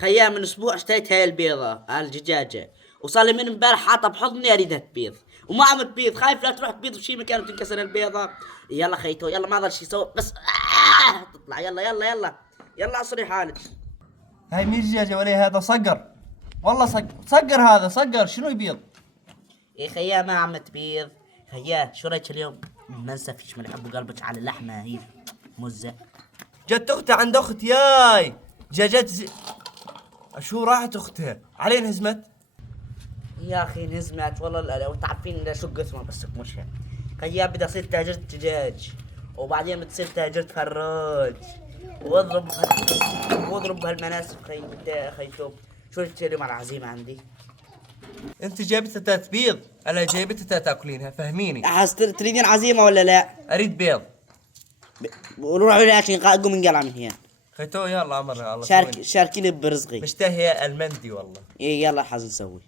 خيال من اسبوع اشتريت هاي البيضة الدجاجة، وصار لي من امبارح حاطها بحضني اريدها تبيض وما عملت بيض، خايف لا تروح تبيض بشي مكان وتنكسر البيضة. يلا خيتو يلا ما ضل شي سوى بس تطلع يلا يلا يلا يلا اصري حالك. هاي مين الدجاجة ولا هذا صقر؟ والله صقر هذا صقر شنو يبيض؟ يا خيال ما عملت بيض. خيال شو رايك اليوم منسى فيش من حب قلبك على اللحمة هي مزة. جت اختها عند اختي ياي دجاجات شو راحت اختها علين هزمت. يا اخي نزمت والله لو تعرفين شو اسمه بس مش هيك. خيال بدي اصير تاجر دجاج وبعدين بتصير تاجر فراج واضرب بهالمناسف. خي بدي اخي شو تشتري مع العزيمة عندي. انت جايبتها تبيض انا جايبتها تاكلينها فهميني. تريدين عزيمة ولا لا؟ اريد بيض. روح لي عشان قوم انقلع من هنا. خيتو يلا امر الله شاركيني برزقي. مشتهية المندي والله. إيه يلا حاز نسوي.